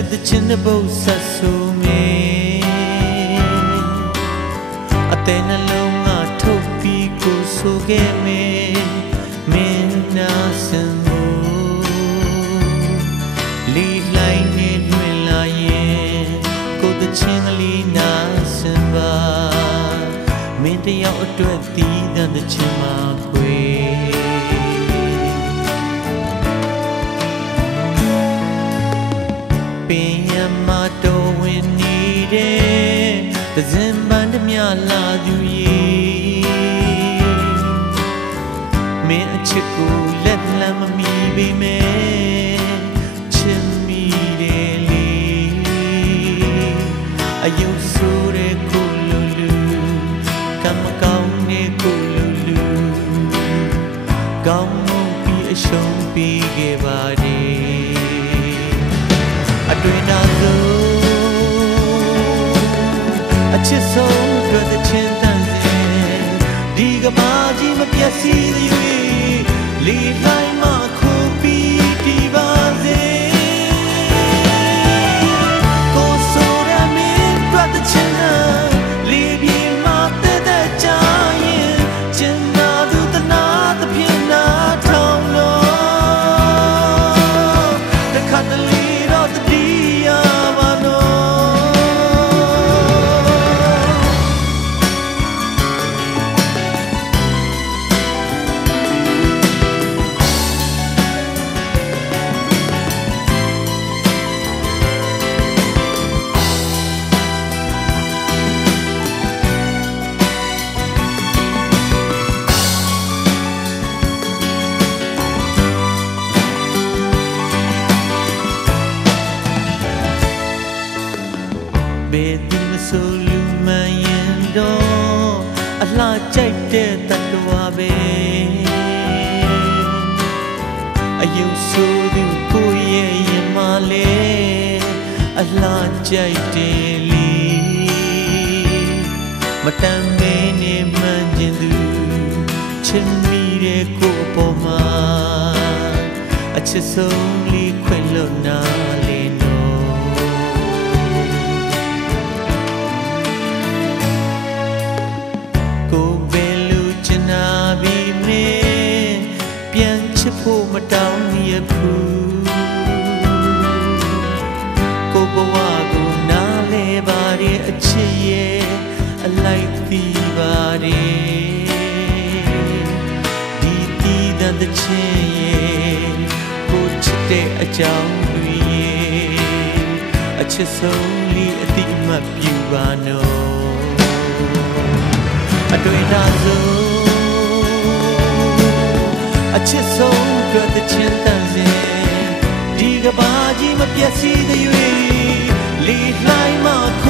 စ်တဲ့ချင်းတဲ့ဘုတ်ဆက်ဆူမင်းအတဲ့နှလုံးငါထုတ်ပြီးကိုဆိုခဲ့မင်းမင်းနာစံမှုလီလိုက်နေတွင်လာရင်ကိုတဲ့ချင်းကလေးနာစံပါမင်းတယောက်အတွက်တည်တဲ့ချင်းမှာခွေ ပင်ရမတော်ဝင်နေတဲ့သဇင်ပန်းတမြလာသူရေမင်းအချစ်ကိုလက်လမ်းမမီပေမဲ့ချစ်မိတယ်လေအယုံဆိုးတဲ့ကိုလူလူကမကောင်းတဲ့ကိုလူလူကောင်းမှုပြီးအရှုံးပြီးခဲ့ပါ တယ်အတွင်နာလို့အချစ်ဆုံးတွေ့တဲ့ချင်းတန်စင်ဒီကဘာကြီးမပြတ်စီးသည်၍လီ လှကြိုက်တဲ့တတဝါပဲအယုံဆိုသူကိုရဲ့ရင်မလေးအလှကြိုက်တယ်လေမတမ်းမင်းနေမှန်ခြင်းသူချစ်မိတဲ့ကိုအပေါ်မှာအချစ်ဆုံးလေး ဖို့မတောင်းရဘူးကိုဘဝကိုနားလဲပါတဲ့အချစ်ရဲ့အလိုက်သိပါတယ်ဒီဒီတဲ့ချစ်ရဲ့ကိုချစ်တဲ့အကြောင်းတွေရဲ့အချစ်ဆုံးလေးအတိအမှတ်ပြုပါနော်အတွင်နာဆုံး အချစ်ဆုံးတွေ့တဲ့ချင်းတန်စင်ဒီကဘာကြီးမပြတ်စီးတဲ့၍လီလှိုင်းမှခု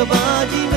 the body